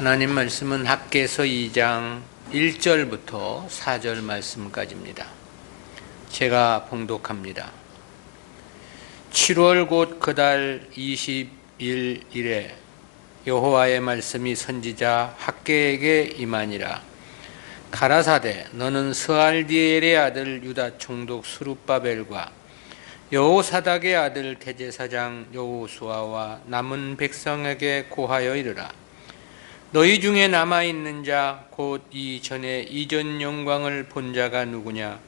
하나님 말씀은 학개서 2장 1절부터 4절 말씀까지입니다. 제가 봉독합니다. 7월 곧 그달 20일에 여호와의 말씀이 선지자 학개에게 임하니라. 가라사대 너는 스알디엘의 아들 유다 총독 스룹바벨과 여호사닥의 아들 대제사장 여호수아와 남은 백성에게 고하여 이르라. 너희 중에 남아있는 자 곧 이전에 이전 영광을 본 자가 누구냐?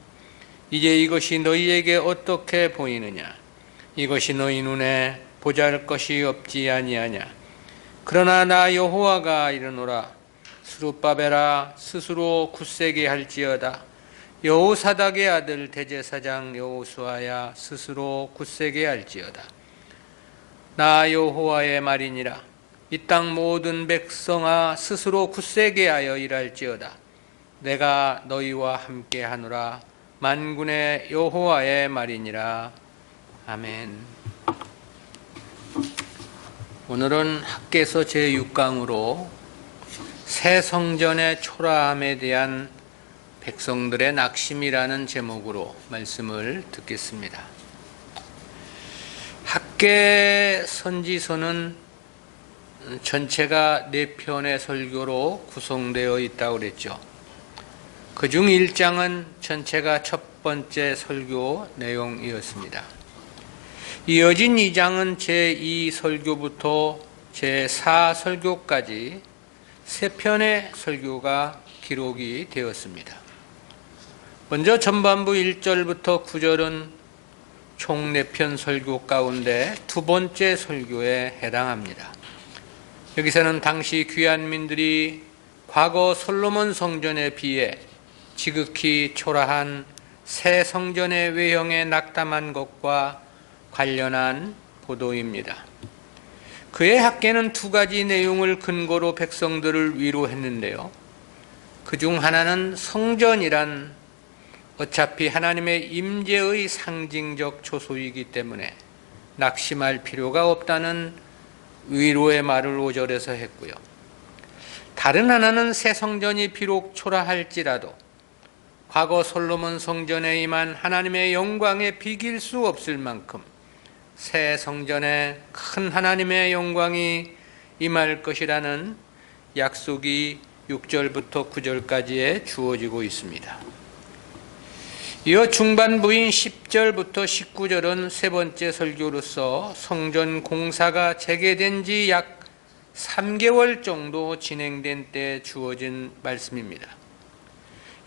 이제 이것이 너희에게 어떻게 보이느냐? 이것이 너희 눈에 보잘 것이 없지 아니하냐? 그러나 나 여호와가 이르노라. 스룹바벨아 스스로 굳세게 할지어다. 여호사닥의 아들 대제사장 여호수아야 스스로 굳세게 할지어다. 나 여호와의 말이니라. 이 땅 모든 백성아 스스로 굳세게 하여 일할지어다. 내가 너희와 함께 하노라. 만군의 여호와의 말이니라. 아멘. 오늘은 학개서 제6강으로 새 성전의 초라함에 대한 백성들의 낙심이라는 제목으로 말씀을 듣겠습니다. 학개 선지서는 전체가 4편의 설교로 구성되어 있다고 그랬죠. 그중 1장은 전체가 첫 번째 설교 내용이었습니다. 이어진 2장은 제2설교부터 제4설교까지 3편의 설교가 기록이 되었습니다. 먼저 전반부 1절부터 9절은 총 4편 설교 가운데 두 번째 설교에 해당합니다. 여기서는 당시 귀환민들이 과거 솔로몬 성전에 비해 지극히 초라한 새 성전의 외형에 낙담한 것과 관련한 보도입니다. 그의 학개는 두 가지 내용을 근거로 백성들을 위로했는데요. 그중 하나는 성전이란 어차피 하나님의 임재의 상징적 초소이기 때문에 낙심할 필요가 없다는 위로의 말을 5절에서 했고요. 다른 하나는 새 성전이 비록 초라할지라도 과거 솔로몬 성전에 임한 하나님의 영광에 비길 수 없을 만큼 새 성전에 큰 하나님의 영광이 임할 것이라는 약속이 6절부터 9절까지에 주어지고 있습니다. 이어 중반부인 10절부터 19절은 세 번째 설교로서 성전 공사가 재개된 지 약 3개월 정도 진행된 때 주어진 말씀입니다.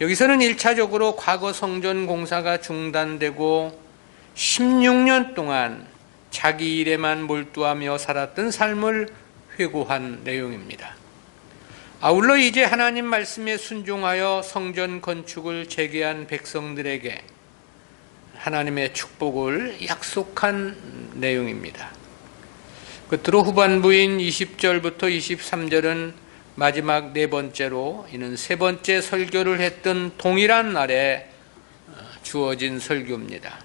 여기서는 1차적으로 과거 성전 공사가 중단되고 16년 동안 자기 일에만 몰두하며 살았던 삶을 회고한 내용입니다. 아울러 이제 하나님 말씀에 순종하여 성전 건축을 재개한 백성들에게 하나님의 축복을 약속한 내용입니다. 끝으로 후반부인 20절부터 23절은 마지막 네 번째로 이는 세 번째 설교를 했던 동일한 날에 주어진 설교입니다.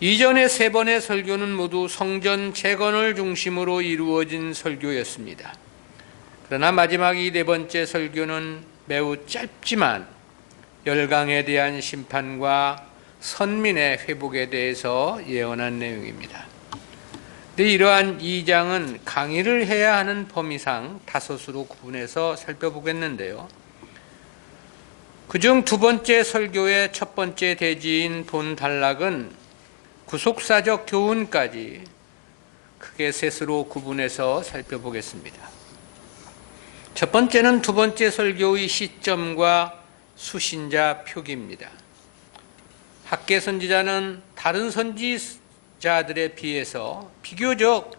이전의 세 번의 설교는 모두 성전 재건을 중심으로 이루어진 설교였습니다. 그러나 마지막 이 네 번째 설교는 매우 짧지만 열강에 대한 심판과 선민의 회복에 대해서 예언한 내용입니다. 근데 이러한 2장은 강의를 해야 하는 범위상 5으로 구분해서 살펴보겠는데요. 그중 두 번째 설교의 첫 번째 대지인 본 단락은 구속사적 교훈까지 크게 셋으로 구분해서 살펴보겠습니다. 첫 번째는 두 번째 설교의 시점과 수신자 표기입니다. 학개 선지자는 다른 선지자들에 비해서 비교적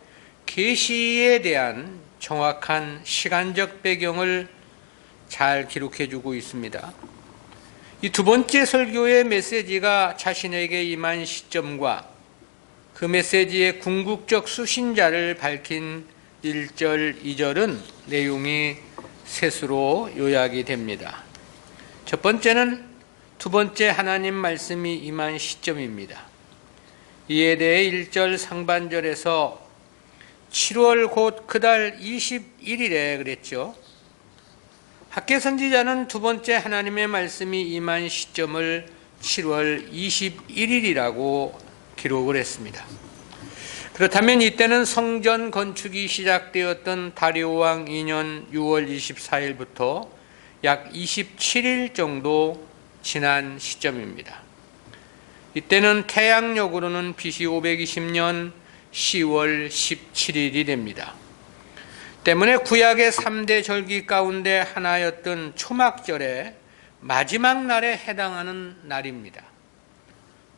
계시에 대한 정확한 시간적 배경을 잘 기록해주고 있습니다. 이 두 번째 설교의 메시지가 자신에게 임한 시점과 그 메시지의 궁극적 수신자를 밝힌 1절, 2절은 내용이 셋으로 요약이 됩니다. 첫 번째는 두 번째 하나님 말씀이 임한 시점입니다. 이에 대해 1절 상반절에서 7월 곧 그달 20일 1일에 그랬죠. 학개 선지자는 두 번째 하나님의 말씀이 임한 시점을 7월 21일이라고 기록을 했습니다. 그렇다면 이때는 성전 건축이 시작되었던 다리오 왕 2년 6월 24일부터 약 27일 정도 지난 시점입니다. 이때는 태양력으로는 BC 520년 10월 17일이 됩니다. 때문에 구약의 3대 절기 가운데 하나였던 초막절의 마지막 날에 해당하는 날입니다.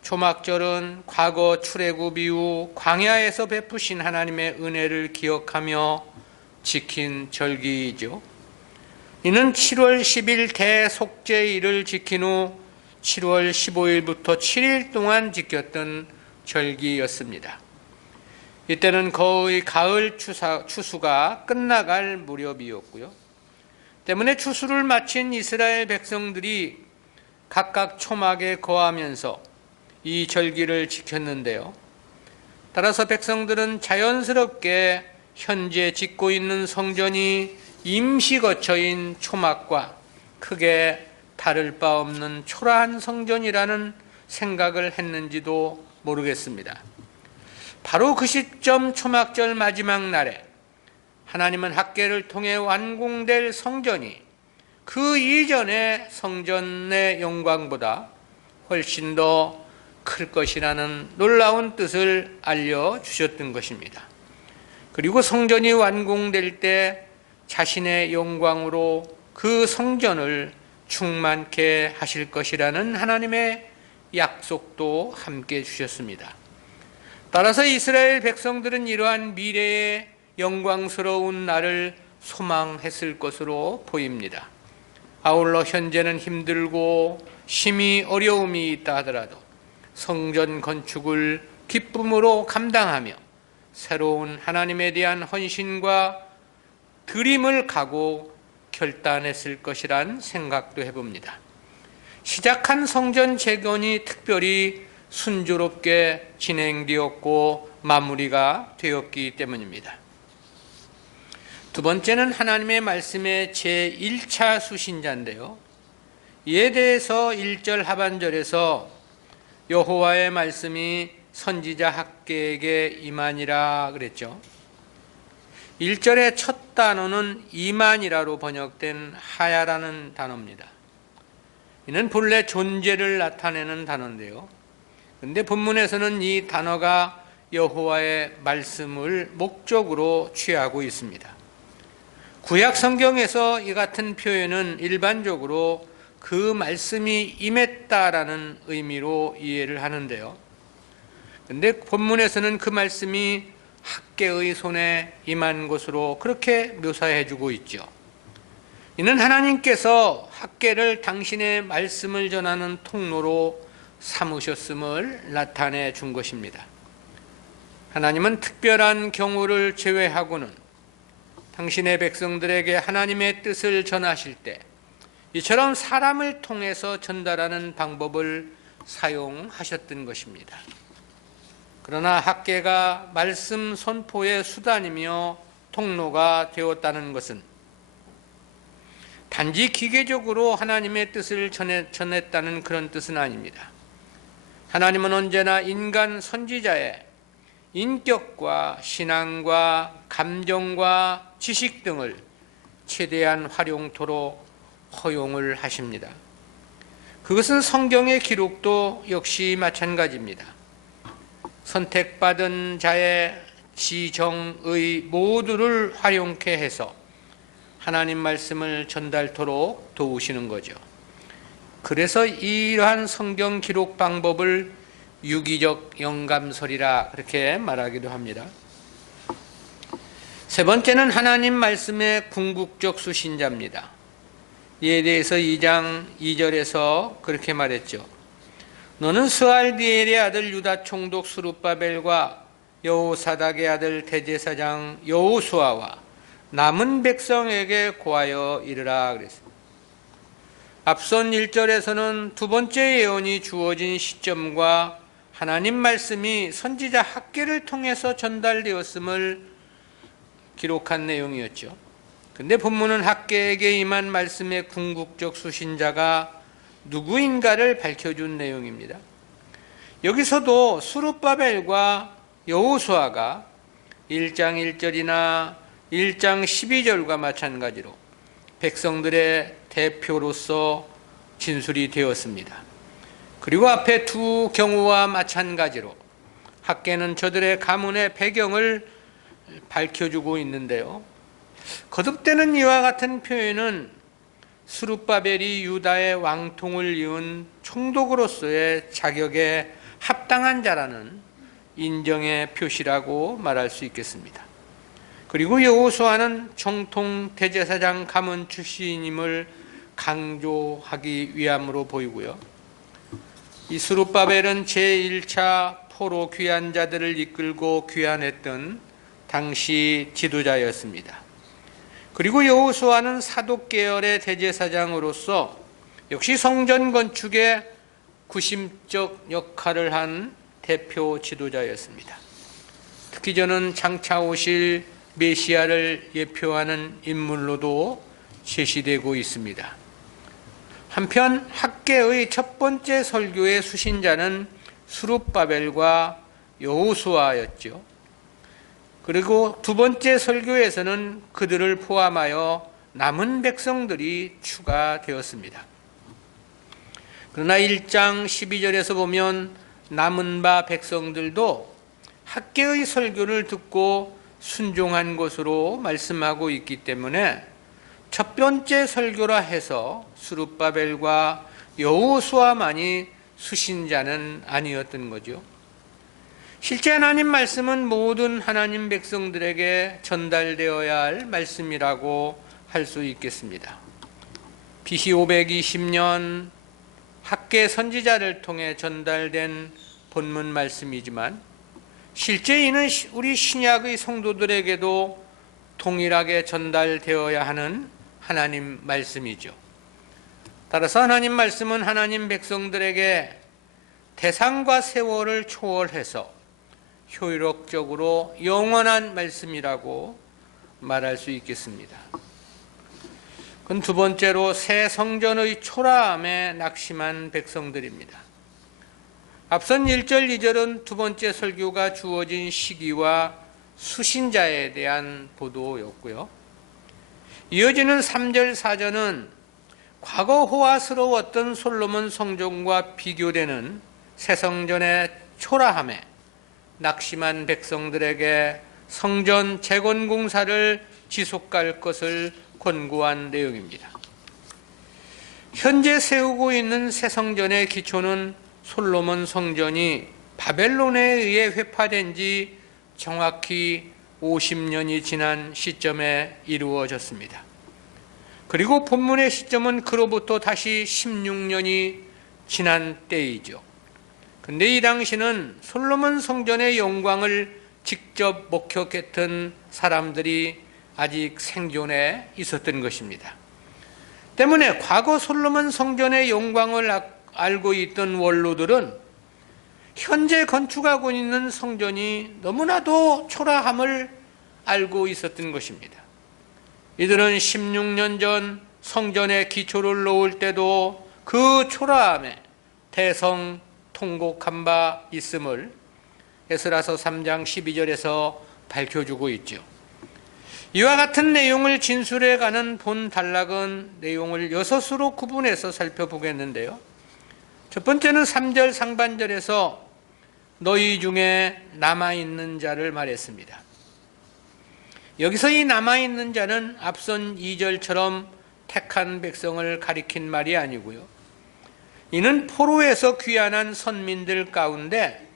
초막절은 과거 출애굽 이후 광야에서 베푸신 하나님의 은혜를 기억하며 지킨 절기이죠. 이는 7월 10일 대속죄일을 지킨 후 7월 15일부터 7일 동안 지켰던 절기였습니다. 이때는 거의 가을 추수가 끝나갈 무렵이었고요. 때문에 추수를 마친 이스라엘 백성들이 각각 초막에 거하면서 이 절기를 지켰는데요. 따라서 백성들은 자연스럽게 현재 짓고 있는 성전이 임시 거처인 초막과 크게 다를 바 없는 초라한 성전이라는 생각을 했는지도 모르겠습니다. 바로 그 시점 초막절 마지막 날에 하나님은 학개를 통해 완공될 성전이 그 이전의 성전의 영광보다 훨씬 더 클 것이라는 놀라운 뜻을 알려주셨던 것입니다. 그리고 성전이 완공될 때 자신의 영광으로 그 성전을 충만케 하실 것이라는 하나님의 약속도 함께 주셨습니다. 따라서 이스라엘 백성들은 이러한 미래의 영광스러운 날을 소망했을 것으로 보입니다. 아울러 현재는 힘들고 심히 어려움이 있다 하더라도 성전 건축을 기쁨으로 감당하며 새로운 하나님에 대한 헌신과 드림을 가고 결단했을 것이란 생각도 해봅니다. 시작한 성전 재건이 특별히 순조롭게 진행되었고 마무리가 되었기 때문입니다. 두 번째는 하나님의 말씀의 제1차 수신자인데요. 이에 대해서 1절 하반절에서 여호와의 말씀이 선지자 학개에게 임하니라 그랬죠. 1절의 첫 단어는 이만이라로 번역된 하야라는 단어입니다. 이는 본래 존재를 나타내는 단어인데요. 그런데 본문에서는 이 단어가 여호와의 말씀을 목적으로 취하고 있습니다. 구약 성경에서 이 같은 표현은 일반적으로 그 말씀이 임했다라는 의미로 이해를 하는데요. 그런데 본문에서는 그 말씀이 학개의 손에 임한 것으로 그렇게 묘사해 주고 있죠. 이는 하나님께서 학개를 당신의 말씀을 전하는 통로로 삼으셨음을 나타내 준 것입니다. 하나님은 특별한 경우를 제외하고는 당신의 백성들에게 하나님의 뜻을 전하실 때 이처럼 사람을 통해서 전달하는 방법을 사용하셨던 것입니다. 그러나 학개가 말씀 선포의 수단이며 통로가 되었다는 것은 단지 기계적으로 하나님의 뜻을 전했다는 그런 뜻은 아닙니다. 하나님은 언제나 인간 선지자의 인격과 신앙과 감정과 지식 등을 최대한 활용토록 허용을 하십니다. 그것은 성경의 기록도 역시 마찬가지입니다. 선택받은 자의 지정의 모두를 활용케 해서 하나님 말씀을 전달토록 도우시는 거죠. 그래서 이러한 성경 기록 방법을 유기적 영감설이라 그렇게 말하기도 합니다. 세 번째는 하나님 말씀의 궁극적 수신자입니다. 이에 대해서 2장 2절에서 그렇게 말했죠. 너는 스알디엘의 아들 유다 총독 스룹바벨과 여호사닥의 아들 대제사장 여호수아와 남은 백성에게 고하여 이르라 그랬습니다. 앞선 1절에서는 두 번째 예언이 주어진 시점과 하나님 말씀이 선지자 학개를 통해서 전달되었음을 기록한 내용이었죠. 근데 본문은 학개에게 임한 말씀의 궁극적 수신자가 누구인가를 밝혀준 내용입니다. 여기서도 스룹바벨과 여호수아가 1장 1절이나 1장 12절과 마찬가지로 백성들의 대표로서 진술이 되었습니다. 그리고 앞에 두 경우와 마찬가지로 학개는 저들의 가문의 배경을 밝혀주고 있는데요. 거듭되는 이와 같은 표현은 스룹바벨이 유다의 왕통을 이은 총독으로서의 자격에 합당한 자라는 인정의 표시라고 말할 수 있겠습니다. 그리고 여호수아는 정통 대제사장 가문 출신임을 강조하기 위함으로 보이고요. 이 스룹바벨은 제1차 포로 귀환자들을 이끌고 귀환했던 당시 지도자였습니다. 그리고 여호수아는 사독 계열의 대제사장으로서 역시 성전 건축에 구심적 역할을 한 대표 지도자였습니다. 특히 저는 장차 오실 메시아를 예표하는 인물로도 제시되고 있습니다. 한편 학개의 첫 번째 설교의 수신자는 스룹바벨과 여호수아였죠. 그리고 두 번째 설교에서는 그들을 포함하여 남은 백성들이 추가되었습니다. 그러나 1장 12절에서 보면 남은 바 백성들도 학개의 설교를 듣고 순종한 것으로 말씀하고 있기 때문에 첫 번째 설교라 해서 스룹바벨과 여호수아만이 수신자는 아니었던 거죠. 실제 하나님 말씀은 모든 하나님 백성들에게 전달되어야 할 말씀이라고 할 수 있겠습니다. BC 520년 학개 선지자를 통해 전달된 본문 말씀이지만 실제 이는 우리 신약의 성도들에게도 동일하게 전달되어야 하는 하나님 말씀이죠. 따라서 하나님 말씀은 하나님 백성들에게 대상과 세월을 초월해서 효율적으로 영원한 말씀이라고 말할 수 있겠습니다. 그건 두 번째로 새 성전의 초라함에 낙심한 백성들입니다. 앞선 1절, 2절은 두 번째 설교가 주어진 시기와 수신자에 대한 보도였고요. 이어지는 3절, 4절은 과거 호화스러웠던 솔로몬 성전과 비교되는 새 성전의 초라함에 낙심한 백성들에게 성전 재건 공사를 지속할 것을 권고한 내용입니다. 현재 세우고 있는 새 성전의 기초는 솔로몬 성전이 바벨론에 의해 회파된 지 정확히 50년이 지난 시점에 이루어졌습니다. 그리고 본문의 시점은 그로부터 다시 16년이 지난 때이죠. 근데 이 당시는 솔로몬 성전의 영광을 직접 목격했던 사람들이 아직 생존해 있었던 것입니다. 때문에 과거 솔로몬 성전의 영광을 알고 있던 원로들은 현재 건축하고 있는 성전이 너무나도 초라함을 알고 있었던 것입니다. 이들은 16년 전 성전의 기초를 놓을 때도 그 초라함에 대성통곡한 바 있음을 에스라서 3장 12절에서 밝혀주고 있죠. 이와 같은 내용을 진술해가는 본 단락은 내용을 6으로 구분해서 살펴보겠는데요. 첫 번째는 3절 상반절에서 너희 중에 남아있는 자를 말했습니다. 여기서 이 남아있는 자는 앞선 2절처럼 택한 백성을 가리킨 말이 아니고요. 이는 포로에서 귀환한 선민들 가운데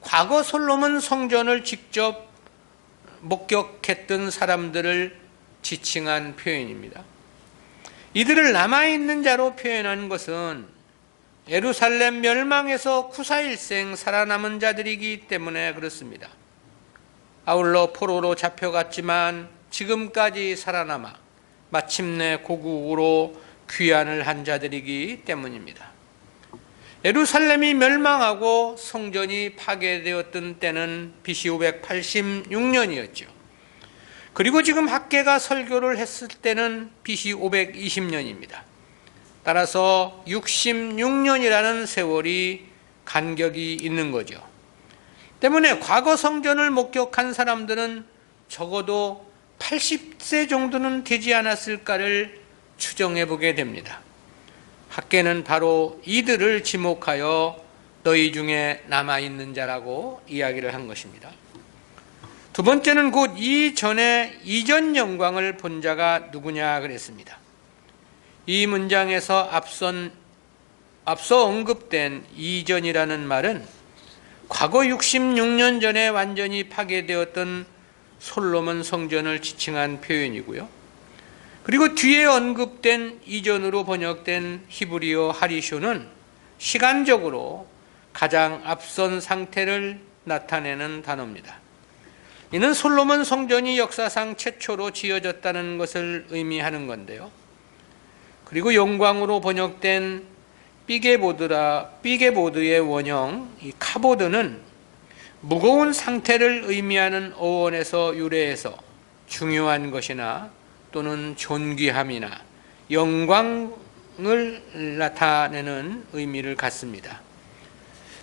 과거 솔로몬 성전을 직접 목격했던 사람들을 지칭한 표현입니다. 이들을 남아있는 자로 표현한 것은 예루살렘 멸망에서 구사일생 살아남은 자들이기 때문에 그렇습니다. 아울러 포로로 잡혀갔지만 지금까지 살아남아 마침내 고국으로 귀환을 한 자들이기 때문입니다. 예루살렘이 멸망하고 성전이 파괴되었던 때는 BC 586년이었죠. 그리고 지금 학계가 설교를 했을 때는 BC 520년입니다. 따라서 66년이라는 세월이 간격이 있는 거죠. 때문에 과거 성전을 목격한 사람들은 적어도 80세 정도는 되지 않았을까를 추정해 보게 됩니다. 학계는 바로 이들을 지목하여 너희 중에 남아있는 자라고 이야기를 한 것입니다. 두 번째는 곧 이전에 이전 영광을 본 자가 누구냐 그랬습니다. 이 문장에서 앞서 언급된 이전이라는 말은 과거 66년 전에 완전히 파괴되었던 솔로몬 성전을 지칭한 표현이고요. 그리고 뒤에 언급된 이전으로 번역된 히브리어 하리쇼는 시간적으로 가장 앞선 상태를 나타내는 단어입니다. 이는 솔로몬 성전이 역사상 최초로 지어졌다는 것을 의미하는 건데요. 그리고 영광으로 번역된 삐게보드의 원형 이 카보드는 무거운 상태를 의미하는 어원에서 유래해서 중요한 것이나 또는 존귀함이나 영광을 나타내는 의미를 갖습니다.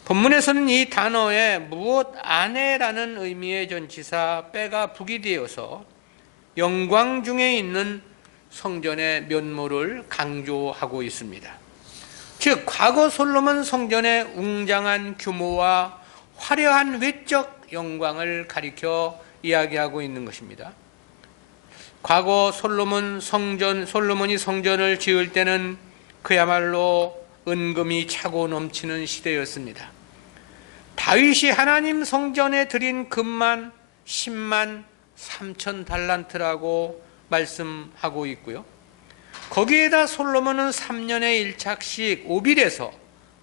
본문에서는 이 단어에 무엇 안에라는 의미의 전치사 빼가 북이 되어서 영광 중에 있는 성전의 면모를 강조하고 있습니다. 즉 과거 솔로몬 성전의 웅장한 규모와 화려한 외적 영광을 가리켜 이야기하고 있는 것입니다. 과거 솔로몬이 성전을 지을 때는 그야말로 은금이 차고 넘치는 시대였습니다. 다윗이 하나님 성전에 드린 금만 10만 3천 달란트라고 말씀하고 있고요. 거기에다 솔로몬은 3년에 1착씩 오빌에서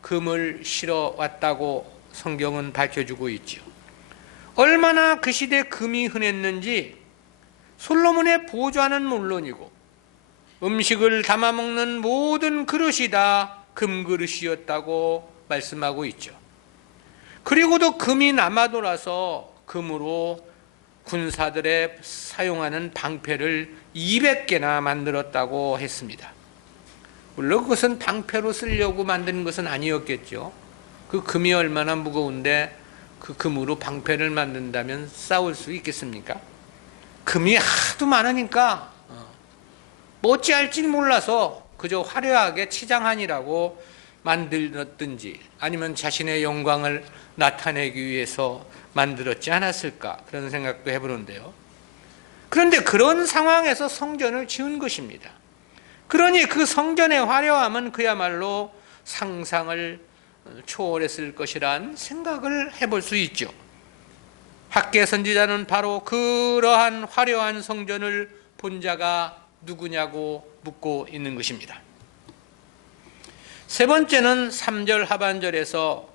금을 실어 왔다고 성경은 밝혀주고 있죠. 얼마나 그 시대 금이 흔했는지 솔로몬의 보좌는 물론이고 음식을 담아먹는 모든 그릇이 다 금그릇이었다고 말씀하고 있죠. 그리고도 금이 남아돌아서 금으로 군사들의 사용하는 방패를 200개나 만들었다고 했습니다. 물론 그것은 방패로 쓰려고 만든 것은 아니었겠죠. 그 금이 얼마나 무거운데 그 금으로 방패를 만든다면 싸울 수 있겠습니까? 금이 하도 많으니까 뭐 어찌할지 몰라서 그저 화려하게 치장하니라고 만들었든지 아니면 자신의 영광을 나타내기 위해서 만들었지 않았을까 그런 생각도 해보는데요. 그런데 그런 상황에서 성전을 지은 것입니다. 그러니 그 성전의 화려함은 그야말로 상상을 초월했을 것이란 생각을 해볼 수 있죠. 학계 선지자는 바로 그러한 화려한 성전을 본 자가 누구냐고 묻고 있는 것입니다. 세 번째는 3절 하반절에서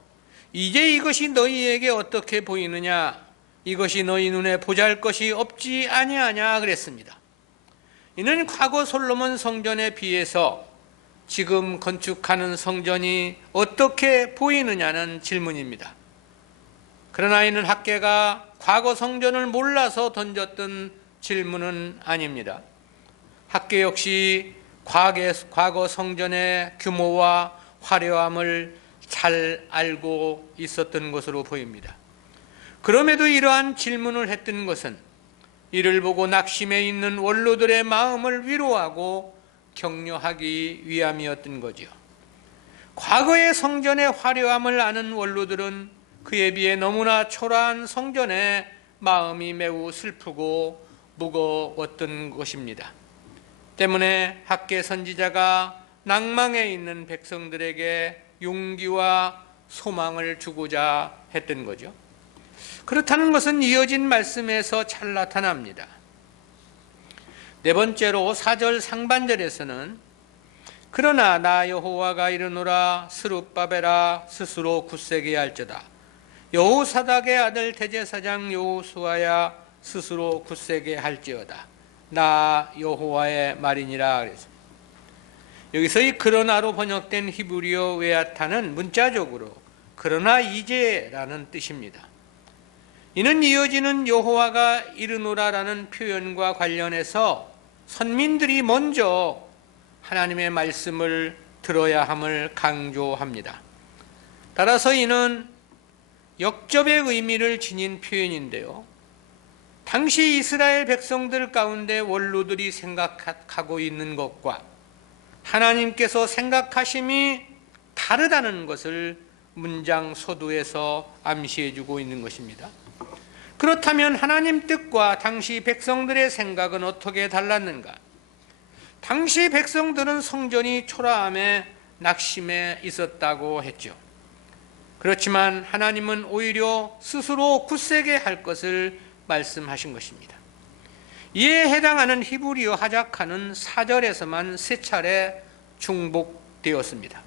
이제 이것이 너희에게 어떻게 보이느냐, 이것이 너희 눈에 보잘 것이 없지 아니하냐 그랬습니다. 이는 과거 솔로몬 성전에 비해서 지금 건축하는 성전이 어떻게 보이느냐는 질문입니다. 그러나 이는 학계가 과거 성전을 몰라서 던졌던 질문은 아닙니다. 학계 역시 과거 성전의 규모와 화려함을 잘 알고 있었던 것으로 보입니다. 그럼에도 이러한 질문을 했던 것은 이를 보고 낙심해 있는 원로들의 마음을 위로하고 격려하기 위함이었던 거죠. 과거의 성전의 화려함을 아는 원로들은 그에 비해 너무나 초라한 성전에 마음이 매우 슬프고 무거웠던 것입니다. 때문에 학계 선지자가 낭망해 있는 백성들에게 용기와 소망을 주고자 했던 거죠. 그렇다는 것은 이어진 말씀에서 잘 나타납니다. 네 번째로 4절 상반절에서는 그러나 나 여호와가 이르노라 스룹바벨아 스스로 굳세게 할지어다 여호사닥의 아들 대제사장 여호수아야 스스로 굳세게 할지어다 나 여호와의 말이니라 그랬습니다. 여기서 이 그러나로 번역된 히브리어 웨아타는 문자적으로 그러나 이제라는 뜻입니다. 이는 이어지는 여호와가 이르노라라는 표현과 관련해서 선민들이 먼저 하나님의 말씀을 들어야 함을 강조합니다. 따라서 이는 역접의 의미를 지닌 표현인데요. 당시 이스라엘 백성들 가운데 원로들이 생각하고 있는 것과 하나님께서 생각하심이 다르다는 것을 문장 서두에서 암시해 주고 있는 것입니다. 그렇다면 하나님 뜻과 당시 백성들의 생각은 어떻게 달랐는가? 당시 백성들은 성전이 초라함에 낙심해 있었다고 했죠. 그렇지만 하나님은 오히려 스스로 굳세게 할 것을 말씀하신 것입니다. 이에 해당하는 히브리어 하자카는 4절에서만 3차례 중복되었습니다.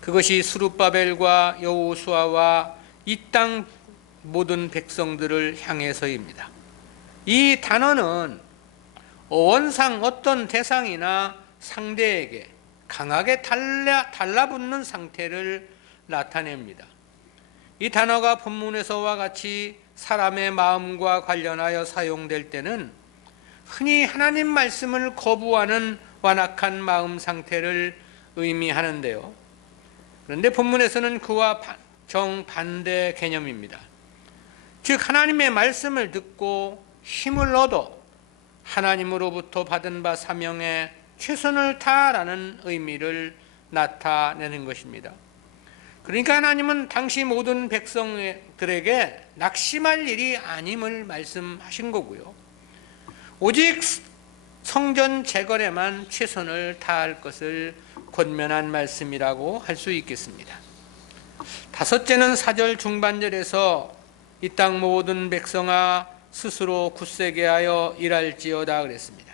그것이 스룹바벨과 여호수아와 이 땅 모든 백성들을 향해서입니다. 이 단어는 어원상 어떤 대상이나 상대에게 강하게 달라붙는 상태를 나타냅니다. 이 단어가 본문에서와 같이 사람의 마음과 관련하여 사용될 때는 흔히 하나님 말씀을 거부하는 완악한 마음 상태를 의미하는데요. 그런데 본문에서는 그와 정반대 개념입니다. 즉 하나님의 말씀을 듣고 힘을 얻어 하나님으로부터 받은 바 사명에 최선을 다하라는 의미를 나타내는 것입니다. 그러니까 하나님은 당시 모든 백성들에게 낙심할 일이 아님을 말씀하신 거고요. 오직 성전 재건에만 최선을 다할 것을 권면한 말씀이라고 할 수 있겠습니다. 다섯째는 4절 중반절에서 이 땅 모든 백성아 스스로 굳세게 하여 일할지어다 그랬습니다.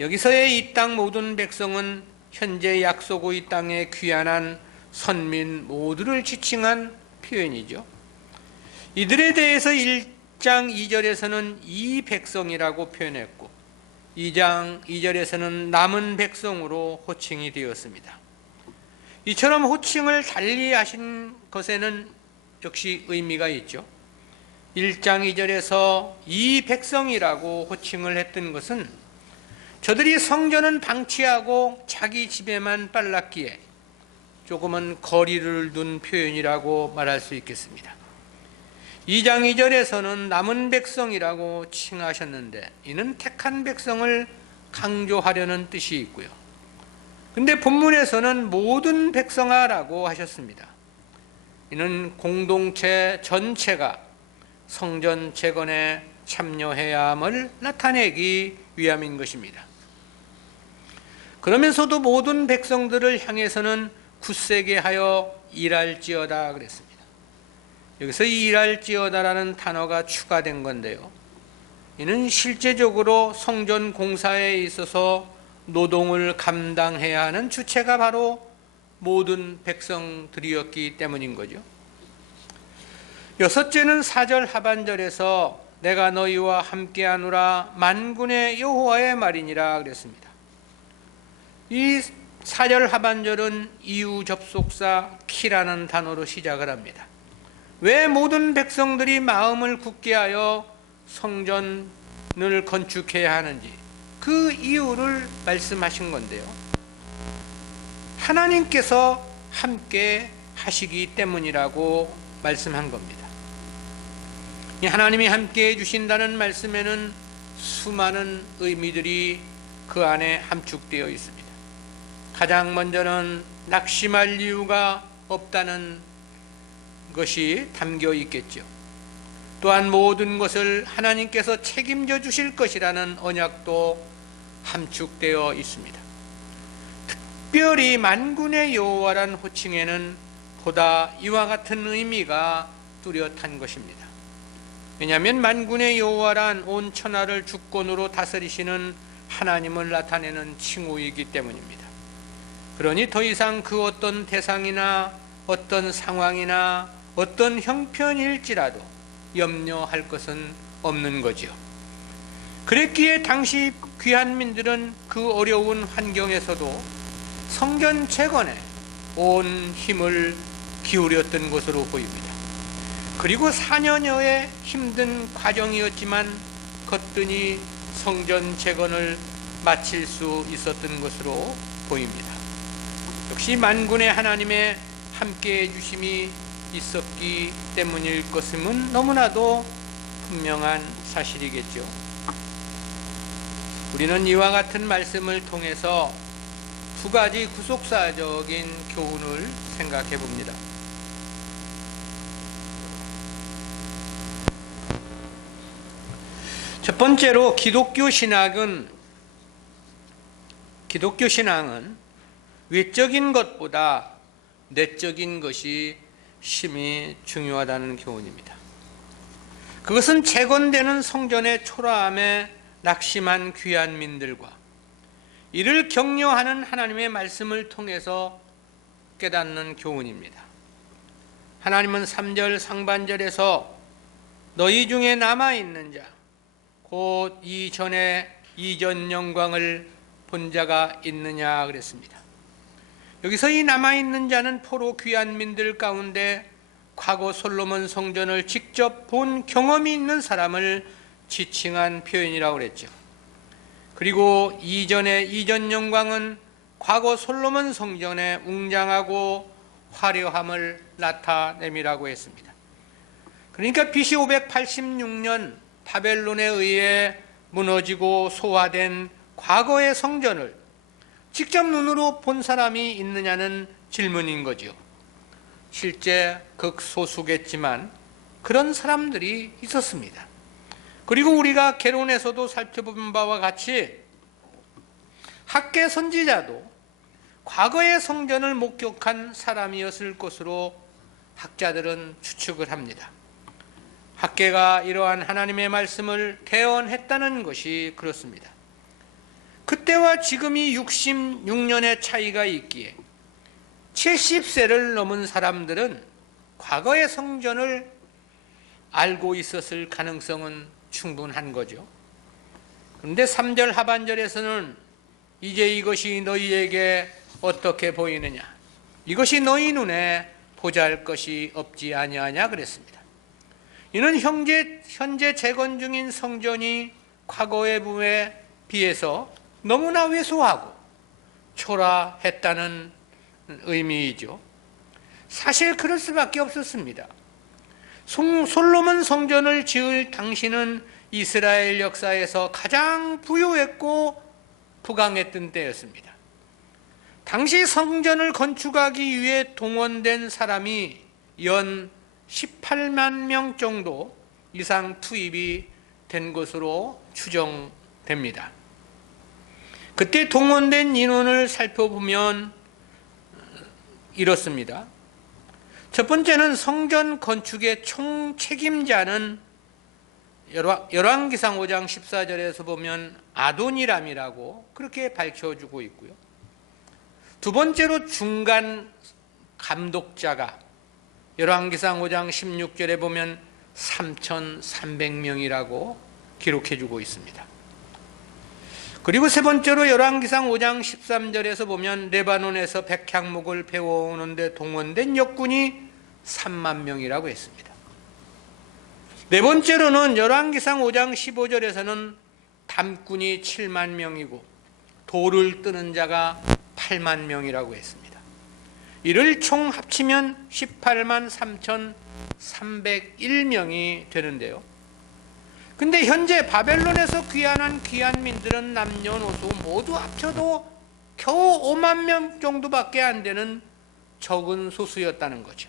여기서의 이 땅 모든 백성은 현재 약속의 땅에 귀환한 선민 모두를 지칭한 표현이죠. 이들에 대해서 1장 2절에서는 이 백성이라고 표현했고 2장 2절에서는 남은 백성으로 호칭이 되었습니다. 이처럼 호칭을 달리하신 것에는 역시 의미가 있죠. 1장 2절에서 이 백성이라고 호칭을 했던 것은 저들이 성전은 방치하고 자기 집에만 빨랐기에 조금은 거리를 둔 표현이라고 말할 수 있겠습니다. 2장 2절에서는 남은 백성이라고 칭하셨는데 이는 택한 백성을 강조하려는 뜻이 있고요. 근데 본문에서는 모든 백성아라고 하셨습니다. 이는 공동체 전체가 성전 재건에 참여해야 함을 나타내기 위함인 것입니다. 그러면서도 모든 백성들을 향해서는 굳세게 하여 일할지어다 그랬습니다. 여기서 이 일할지어다라는 단어가 추가된 건데요. 이는 실제적으로 성전 공사에 있어서 노동을 감당해야 하는 주체가 바로 모든 백성들이었기 때문인 거죠. 여섯째는 4절 하반절에서 내가 너희와 함께하노라 만군의 여호와의 말이니라 그랬습니다. 이 4절 하반절은 이유 접속사 키라는 단어로 시작을 합니다. 왜 모든 백성들이 마음을 굳게 하여 성전을 건축해야 하는지 그 이유를 말씀하신 건데요. 하나님께서 함께 하시기 때문이라고 말씀한 겁니다. 이 하나님이 함께 해주신다는 말씀에는 수많은 의미들이 그 안에 함축되어 있습니다. 가장 먼저는 낙심할 이유가 없다는 것이 담겨 있겠죠. 또한 모든 것을 하나님께서 책임져 주실 것이라는 언약도 함축되어 있습니다. 특별히 만군의 여호와란 호칭에는 보다 이와 같은 의미가 뚜렷한 것입니다. 왜냐하면 만군의 여호와란 온 천하를 주권으로 다스리시는 하나님을 나타내는 칭호이기 때문입니다. 그러니 더 이상 그 어떤 대상이나 어떤 상황이나 어떤 형편일지라도 염려할 것은 없는 거지요. 그랬기에 당시 귀한민들은 그 어려운 환경에서도 성전 재건에 온 힘을 기울였던 것으로 보입니다. 그리고 4년여의 힘든 과정이었지만 거뜬히 성전 재건을 마칠 수 있었던 것으로 보입니다. 역시 만군의 하나님의 함께해 주심이 있었기 때문일 것임은 너무나도 분명한 사실이겠죠. 우리는 이와 같은 말씀을 통해서 두 가지 구속사적인 교훈을 생각해 봅니다. 첫 번째로 기독교 신앙은 외적인 것보다 내적인 것이 심히 중요하다는 교훈입니다. 그것은 재건되는 성전의 초라함에 낙심한 귀한 민들과 이를 격려하는 하나님의 말씀을 통해서 깨닫는 교훈입니다. 하나님은 3절 상반절에서 너희 중에 남아있는 자 곧 이전 영광을 본 자가 있느냐 그랬습니다. 여기서 이 남아있는 자는 포로 귀한 민들 가운데 과거 솔로몬 성전을 직접 본 경험이 있는 사람을 지칭한 표현이라고 그랬죠. 그리고 이전 영광은 과거 솔로몬 성전의 웅장하고 화려함을 나타냄이라고 했습니다. 그러니까 BC 586년 바벨론에 의해 무너지고 소화된 과거의 성전을 직접 눈으로 본 사람이 있느냐는 질문인 거죠. 실제 극소수겠지만 그런 사람들이 있었습니다. 그리고 우리가 개론에서도 살펴본 바와 같이 학개 선지자도 과거의 성전을 목격한 사람이었을 것으로 학자들은 추측을 합니다. 학개가 이러한 하나님의 말씀을 대언했다는 것이 그렇습니다. 그때와 지금이 66년의 차이가 있기에 70세를 넘은 사람들은 과거의 성전을 알고 있었을 가능성은 충분한 거죠. 그런데 3절 하반절에서는 이제 이것이 너희에게 어떻게 보이느냐, 이것이 너희 눈에 보잘 것이 없지 아니하냐 그랬습니다. 이는 현재 재건 중인 성전이 과거의 부에 비해서 너무나 왜소하고 초라했다는 의미이죠. 사실 그럴 수밖에 없었습니다. 솔로몬 성전을 지을 당시는 이스라엘 역사에서 가장 부유했고 부강했던 때였습니다. 당시 성전을 건축하기 위해 동원된 사람이 연 18만 명 정도 이상 투입이 된 것으로 추정됩니다. 그때 동원된 인원을 살펴보면 이렇습니다. 첫 번째는 성전 건축의 총 책임자는 열왕기상 5장 14절에서 보면 아도니람이라고 그렇게 밝혀주고 있고요. 두 번째로 중간 감독자가 열왕기상 5장 16절에 보면 3,300명이라고 기록해주고 있습니다. 그리고 세 번째로 열왕기상 5장 13절에서 보면 레바논에서 백향목을 베어오는데 동원된 역군이 3만 명이라고 했습니다. 네 번째로는 열왕기상 5장 15절에서는 담꾼이 7만 명이고 돌을 뜨는 자가 8만 명이라고 했습니다. 이를 총 합치면 18만 3,301명이 되는데요. 근데 현재 바벨론에서 귀환한 귀환민들은 남녀노소 모두 합쳐도 겨우 5만 명 정도밖에 안 되는 적은 소수였다는 거죠.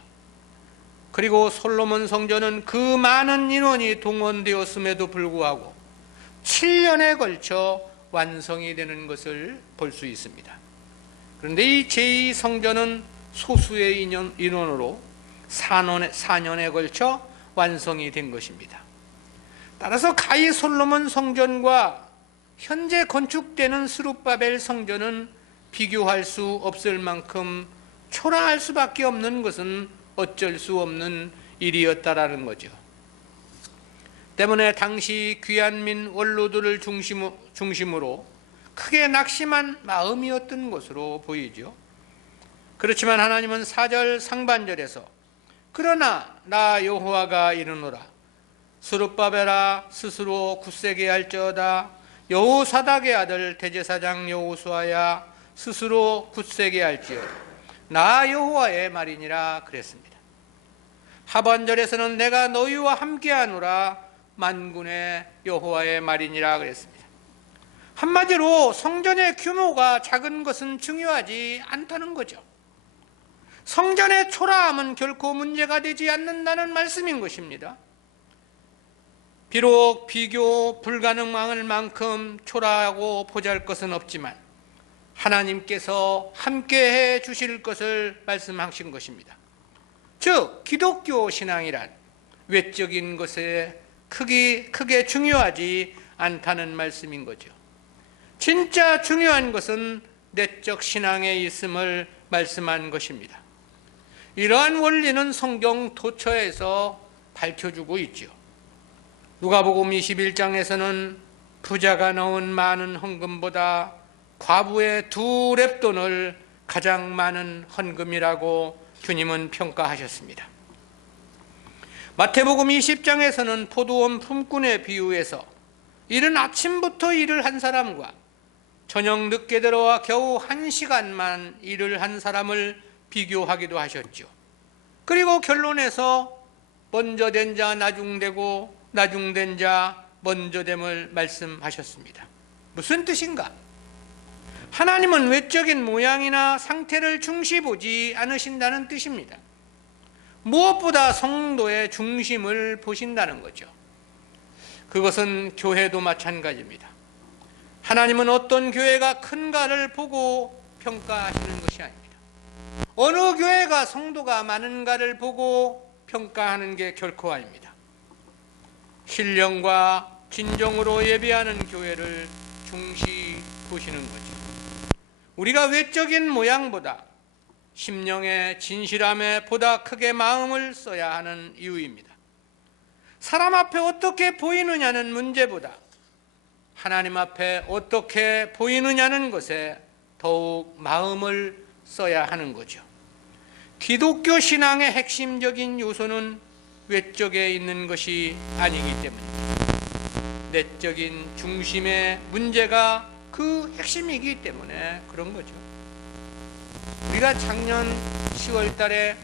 그리고 솔로몬 성전은 그 많은 인원이 동원되었음에도 불구하고 7년에 걸쳐 완성이 되는 것을 볼 수 있습니다. 그런데 이 제2성전은 소수의 인원으로 4년에 걸쳐 완성이 된 것입니다. 따라서 가히 솔로몬 성전과 현재 건축되는 스룹바벨 성전은 비교할 수 없을 만큼 초라할 수밖에 없는 것은 어쩔 수 없는 일이었다라는 거죠. 때문에 당시 귀한민 원로들을 중심으로 크게 낙심한 마음이었던 것으로 보이죠. 그렇지만 하나님은 4절 상반절에서 그러나 나 여호와가 이르노라. 스룹바벨아 스스로 굳세게 할지어다. 여호사닥의 아들 대제사장 여호수아야 스스로 굳세게 할지어다. 나 여호와의 말이니라 그랬습니다. 하반절에서는 내가 너희와 함께하노라. 만군의 여호와의 말이니라 그랬습니다. 한마디로 성전의 규모가 작은 것은 중요하지 않다는 거죠. 성전의 초라함은 결코 문제가 되지 않는다는 말씀인 것입니다. 비록 비교 불가능할 만큼 초라하고 보잘것은 없지만 하나님께서 함께해 주실 것을 말씀하신 것입니다. 즉 기독교 신앙이란 외적인 것에 크게 중요하지 않다는 말씀인 거죠. 진짜 중요한 것은 내적 신앙에 있음을 말씀한 것입니다. 이러한 원리는 성경 도처에서 밝혀주고 있죠. 누가복음 21장에서는 부자가 넣은 많은 헌금보다 과부의 2렙돈을 가장 많은 헌금이라고 주님은 평가하셨습니다. 마태복음 20장에서는 포도원 품꾼의 비유에서 이른 아침부터 일을 한 사람과 저녁 늦게 들어와 겨우 1시간만 일을 한 사람을 비교하기도 하셨죠. 그리고 결론에서 먼저 된 자 나중되고 나중된 자 먼저됨을 말씀하셨습니다. 무슨 뜻인가? 하나님은 외적인 모양이나 상태를 중시 보지 않으신다는 뜻입니다. 무엇보다 성도의 중심을 보신다는 거죠. 그것은 교회도 마찬가지입니다. 하나님은 어떤 교회가 큰가를 보고 평가하시는 것이 아닙니다. 어느 교회가 성도가 많은가를 보고 평가하는 게 결코 아닙니다. 신령과 진정으로 예배하는 교회를 중시 보시는 거죠. 우리가 외적인 모양보다 심령의 진실함에 보다 크게 마음을 써야 하는 이유입니다. 사람 앞에 어떻게 보이느냐는 문제보다 하나님 앞에 어떻게 보이느냐는 것에 더욱 마음을 써야 하는 거죠. 기독교 신앙의 핵심적인 요소는 외적에 있는 것이 아니기 때문입니다. 내적인 중심의 문제가 그 핵심이기 때문에 그런 거죠. 우리가 작년 10월 달에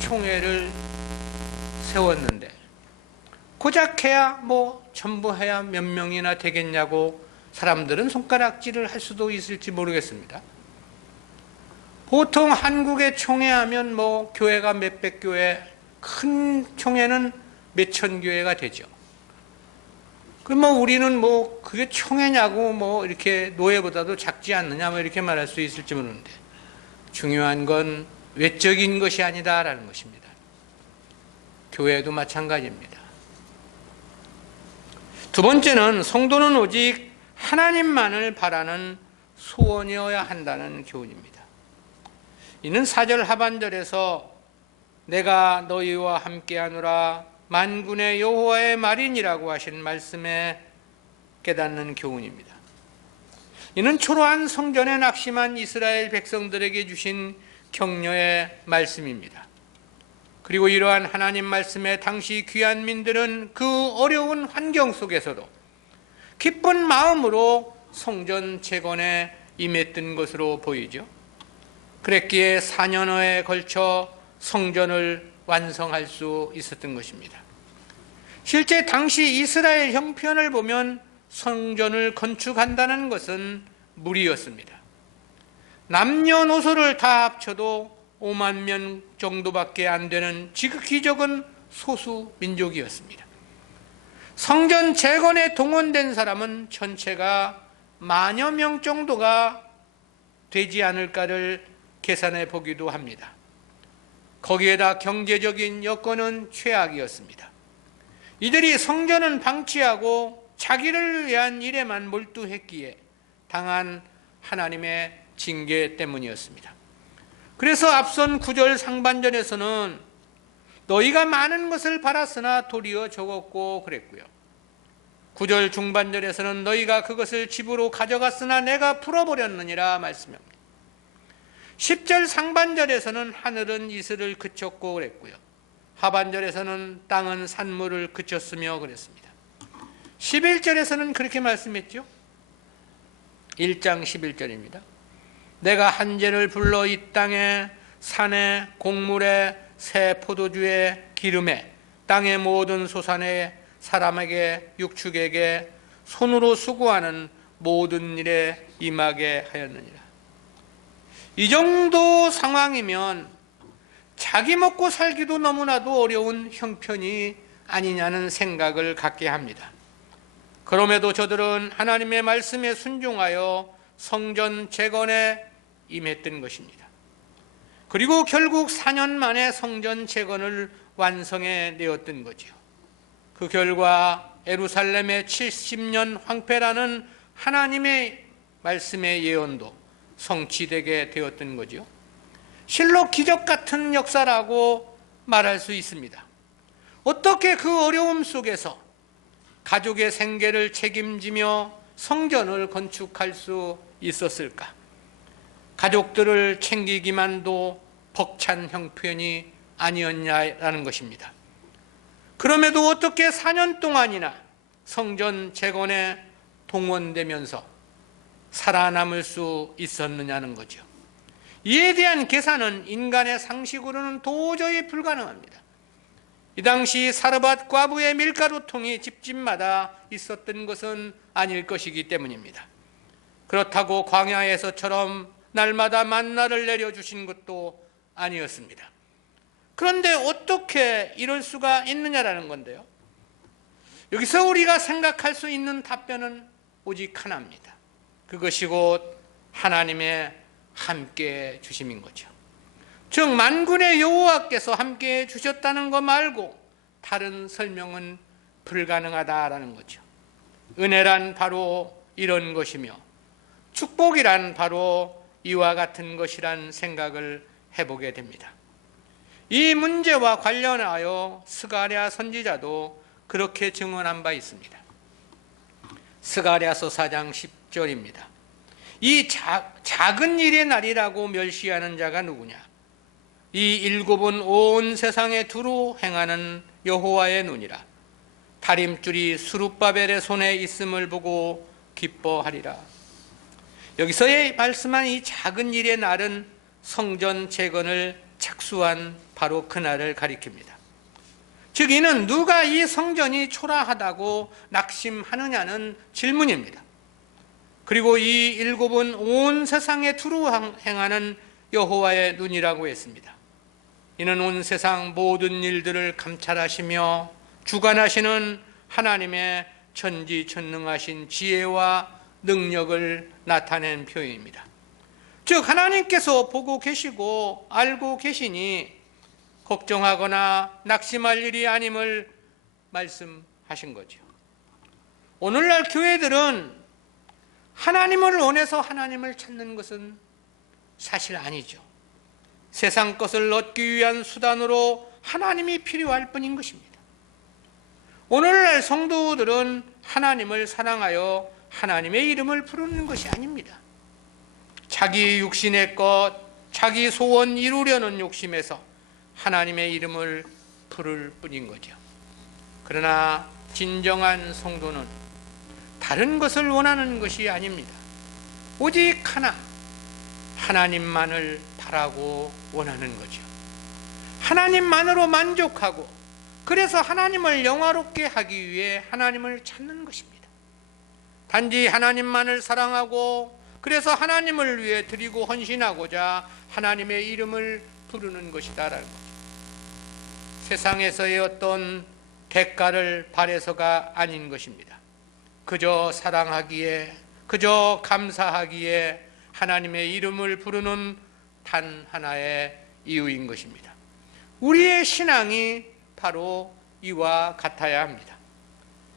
총회를 세웠는데 고작 해야 전부 해야 몇 명이나 되겠냐고 사람들은 손가락질을 할 수도 있을지 모르겠습니다. 보통 한국의 총회하면 교회가 몇백 교회, 큰 총회는 몇천 교회가 되죠. 그럼 우리는 그게 총회냐고 이렇게 노예보다도 작지 않느냐 이렇게 말할 수 있을지 모르는데 중요한 건 외적인 것이 아니다라는 것입니다. 교회도 마찬가지입니다. 두 번째는 성도는 오직 하나님만을 바라는 소원이어야 한다는 교훈입니다. 이는 4절 하반절에서 내가 너희와 함께하노라 만군의 여호와의 말이니라고 하신 말씀에 깨닫는 교훈입니다. 이는 초라한 성전에 낙심한 이스라엘 백성들에게 주신 격려의 말씀입니다. 그리고 이러한 하나님 말씀에 당시 귀한 민들은 그 어려운 환경 속에서도 기쁜 마음으로 성전 재건에 임했던 것으로 보이죠. 그랬기에 4년여에 걸쳐 성전을 완성할 수 있었던 것입니다. 실제 당시 이스라엘 형편을 보면 성전을 건축한다는 것은 무리였습니다. 남녀노소를 다 합쳐도 5만 명 정도밖에 안 되는 지극히 적은 소수 민족이었습니다. 성전 재건에 동원된 사람은 전체가 만여 명 정도가 되지 않을까를 계산해 보기도 합니다. 거기에다 경제적인 여건은 최악이었습니다. 이들이 성전은 방치하고 자기를 위한 일에만 몰두했기에 당한 하나님의 징계 때문이었습니다. 그래서 앞선 9절 상반절에서는 너희가 많은 것을 바랐으나 도리어 적었고 그랬고요. 9절 중반절에서는 너희가 그것을 집으로 가져갔으나 내가 풀어버렸느니라 말씀합니다. 10절 상반절에서는 하늘은 이슬을 그쳤고 그랬고요. 하반절에서는 땅은 산물을 그쳤으며 그랬습니다. 11절에서는 그렇게 말씀했죠. 1장 11절입니다. 내가 한재를 불러 이 땅에 산에 곡물에 새 포도주에 기름에 땅의 모든 소산에 사람에게 육축에게 손으로 수고하는 모든 일에 임하게 하였느니라. 이 정도 상황이면 자기 먹고 살기도 너무나도 어려운 형편이 아니냐는 생각을 갖게 합니다. 그럼에도 저들은 하나님의 말씀에 순종하여 성전 재건에 임했던 것입니다. 그리고 결국 4년 만에 성전 재건을 완성해 내었던 거죠. 그 결과 예루살렘의 70년 황폐라는 하나님의 말씀의 예언도 성취되게 되었던 거죠. 실로 기적 같은 역사라고 말할 수 있습니다. 어떻게 그 어려움 속에서 가족의 생계를 책임지며 성전을 건축할 수 있었을까? 가족들을 챙기기만도 벅찬 형편이 아니었냐라는 것입니다. 그럼에도 어떻게 4년 동안이나 성전 재건에 동원되면서 살아남을 수 있었느냐는 거죠. 이에 대한 계산은 인간의 상식으로는 도저히 불가능합니다. 이 당시 사르밧 과부의 밀가루통이 집집마다 있었던 것은 아닐 것이기 때문입니다. 그렇다고 광야에서처럼 날마다 만나를 내려주신 것도 아니었습니다. 그런데 어떻게 이럴 수가 있느냐라는 건데요. 여기서 우리가 생각할 수 있는 답변은 오직 하나입니다. 그것이 곧 하나님의 함께 주심인 거죠. 즉 만군의 여호와께서 함께 주셨다는 것 말고 다른 설명은 불가능하다라는 거죠. 은혜란 바로 이런 것이며 축복이란 바로 이와 같은 것이란 생각을 해보게 됩니다. 이 문제와 관련하여 스가랴 선지자도 그렇게 증언한 바 있습니다. 스가랴서 4장 10절입니다. 이 작은 일의 날이라고 멸시하는 자가 누구냐? 이 일곱은 온 세상에 두루 행하는 여호와의 눈이라. 다림줄이 스룹바벨의 손에 있음을 보고 기뻐하리라. 여기서의 말씀한 이 작은 일의 날은 성전 재건을 착수한 바로 그날을 가리킵니다. 즉 이는 누가 이 성전이 초라하다고 낙심하느냐는 질문입니다. 그리고 이 일곱은 온 세상에 두루 행하는 여호와의 눈이라고 했습니다. 이는 온 세상 모든 일들을 감찰하시며 주관하시는 하나님의 천지천능하신 지혜와 능력을 나타낸 표현입니다. 즉 하나님께서 보고 계시고 알고 계시니 걱정하거나 낙심할 일이 아님을 말씀하신 거죠. 오늘날 교회들은 하나님을 원해서 하나님을 찾는 것은 사실 아니죠. 세상 것을 얻기 위한 수단으로 하나님이 필요할 뿐인 것입니다. 오늘날 성도들은 하나님을 사랑하여 하나님의 이름을 부르는 것이 아닙니다. 자기 육신의 것, 자기 소원 이루려는 욕심에서 하나님의 이름을 부를 뿐인 거죠. 그러나 진정한 성도는 다른 것을 원하는 것이 아닙니다. 오직 하나님만을 바라고 원하는 거죠. 하나님만으로 만족하고 그래서 하나님을 영화롭게 하기 위해 하나님을 찾는 것입니다. 단지 하나님만을 사랑하고 그래서 하나님을 위해 드리고 헌신하고자 하나님의 이름을 부르는 것이다라는 거죠. 세상에서의 어떤 대가를 바래서가 아닌 것입니다. 그저 사랑하기에, 그저 감사하기에 하나님의 이름을 부르는 단 하나의 이유인 것입니다. 우리의 신앙이 바로 이와 같아야 합니다.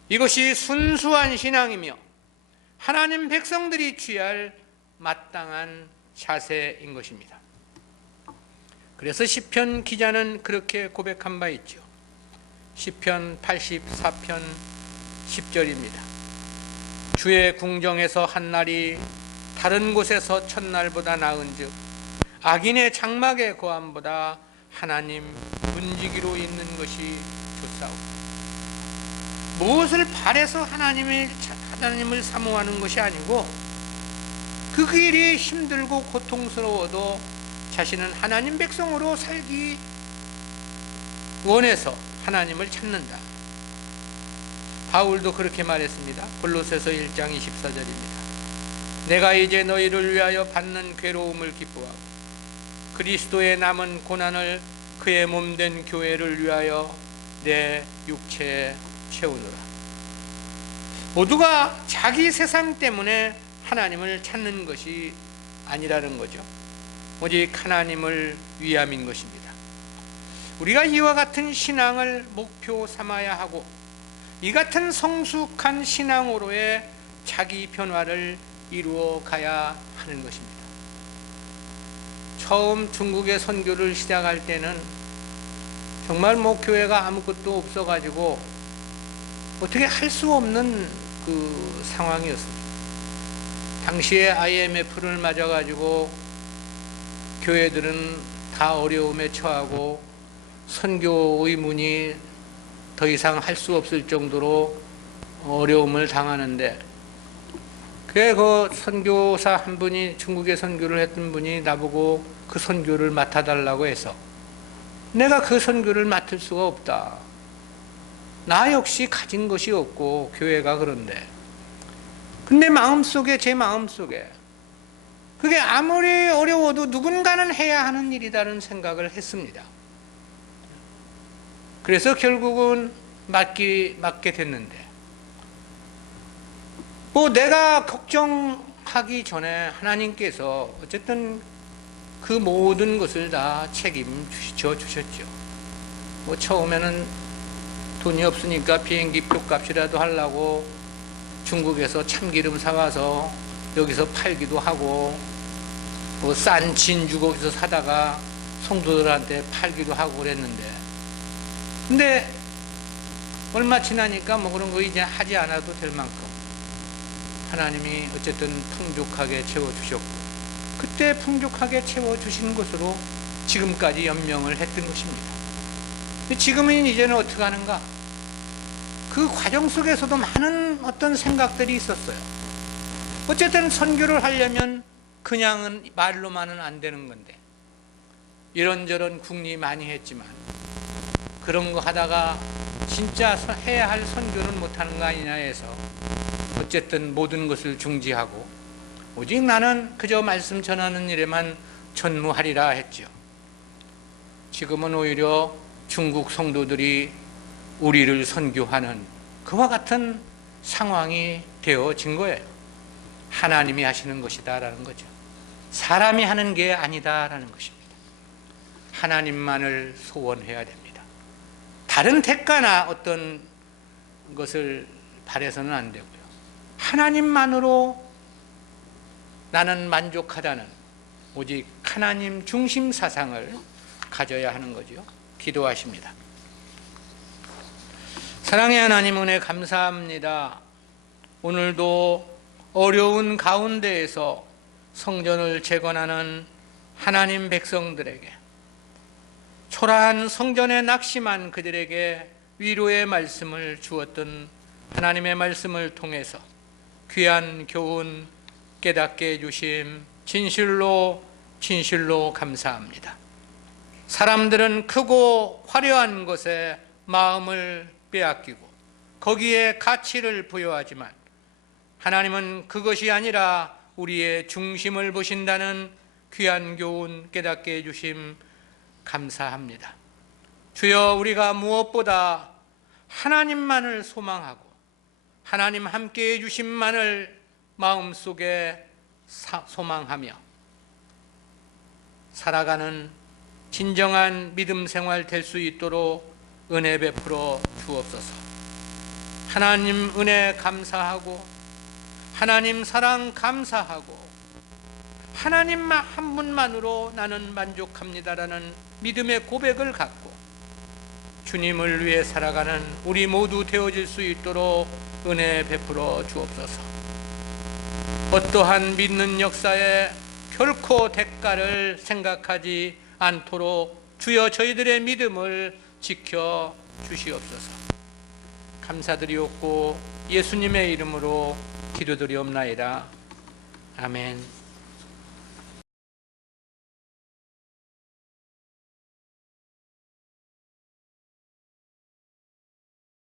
이것이 순수한 신앙이며 하나님 백성들이 취할 마땅한 자세인 것입니다. 그래서 시편 기자는 그렇게 고백한 바 있죠. 시편 84편 10절입니다. 주의 궁정에서 한 날이 다른 곳에서 첫날보다 나은즉 악인의 장막의 거함보다 하나님 문지기로 있는 것이 좋사옵니다. 무엇을 바래서 하나님을 사모하는 것이 아니고 그 길이 힘들고 고통스러워도 자신은 하나님 백성으로 살기 원해서 하나님을 찾는다. 바울도 그렇게 말했습니다. 골로새서 1장 24절입니다. 내가 이제 너희를 위하여 받는 괴로움을 기뻐하고 그리스도의 남은 고난을 그의 몸된 교회를 위하여 내 육체에 채우노라. 모두가 자기 세상 때문에 하나님을 찾는 것이 아니라는 거죠. 오직 하나님을 위함인 것입니다. 우리가 이와 같은 신앙을 목표 삼아야 하고 이 같은 성숙한 신앙으로의 자기 변화를 이루어 가야 하는 것입니다. 처음 중국에 선교를 시작할 때는 정말 교회가 아무것도 없어가지고 어떻게 할 수 없는 그 상황이었습니다. 당시에 IMF를 맞아가지고 교회들은 다 어려움에 처하고 선교 의문이 더 이상 할 수 없을 정도로 어려움을 당하는데, 그 선교사 한 분이, 중국에 선교를 했던 분이 나보고 그 선교를 맡아달라고 해서 내가 그 선교를 맡을 수가 없다. 나 역시 가진 것이 없고 교회가 그런데, 근데 제 마음속에 그게 아무리 어려워도 누군가는 해야 하는 일이라는 생각을 했습니다. 그래서 결국은 맡게 됐는데, 내가 걱정하기 전에 하나님께서 어쨌든 그 모든 것을 다 책임져 주셨죠. 처음에는 돈이 없으니까 비행기 표값이라도 하려고 중국에서 참기름 사와서 여기서 팔기도 하고, 싼 진주 거기서 사다가 성도들한테 팔기도 하고 그랬는데, 근데 얼마 지나니까 그런 거 이제 하지 않아도 될 만큼 하나님이 어쨌든 풍족하게 채워주셨고, 그때 풍족하게 채워주신 것으로 지금까지 연명을 했던 것입니다. 지금은 이제는 어떻게 하는가? 그 과정 속에서도 많은 어떤 생각들이 있었어요. 어쨌든 선교를 하려면 그냥은 말로만은 안 되는 건데, 이런저런 궁리 많이 했지만 그런 거 하다가 진짜 해야 할 선교는 못하는 거 아니냐 해서 어쨌든 모든 것을 중지하고 오직 나는 그저 말씀 전하는 일에만 전무하리라 했죠. 지금은 오히려 중국 성도들이 우리를 선교하는 그와 같은 상황이 되어진 거예요. 하나님이 하시는 것이다라는 거죠. 사람이 하는 게 아니다라는 것입니다. 하나님만을 소원해야 됩니다. 다른 대가나 어떤 것을 바라서는 안 되고요. 하나님만으로 나는 만족하다는 오직 하나님 중심 사상을 가져야 하는 거죠. 기도하십니다. 사랑의 하나님, 은혜 감사합니다. 오늘도 어려운 가운데에서 성전을 재건하는 하나님 백성들에게, 초라한 성전에 낙심한 그들에게 위로의 말씀을 주었던 하나님의 말씀을 통해서 귀한 교훈 깨닫게 해주심 진실로 감사합니다. 사람들은 크고 화려한 것에 마음을 빼앗기고 거기에 가치를 부여하지만 하나님은 그것이 아니라 우리의 중심을 보신다는 귀한 교훈 깨닫게 해주심 감사합니다. 주여, 우리가 무엇보다 하나님만을 소망하고 하나님 함께 해주심만을 마음속에 소망하며 살아가는 진정한 믿음 생활 될 수 있도록 은혜 베풀어 주옵소서. 하나님 은혜 감사하고 하나님 사랑 감사하고 하나님만 한 분만으로 나는 만족합니다라는 믿음의 고백을 갖고 주님을 위해 살아가는 우리 모두 되어질 수 있도록 은혜 베풀어 주옵소서. 어떠한 믿는 역사에 결코 대가를 생각하지 않도록 주여 저희들의 믿음을 지켜 주시옵소서. 감사드리옵고 예수님의 이름으로 기도드리옵나이다. 아멘.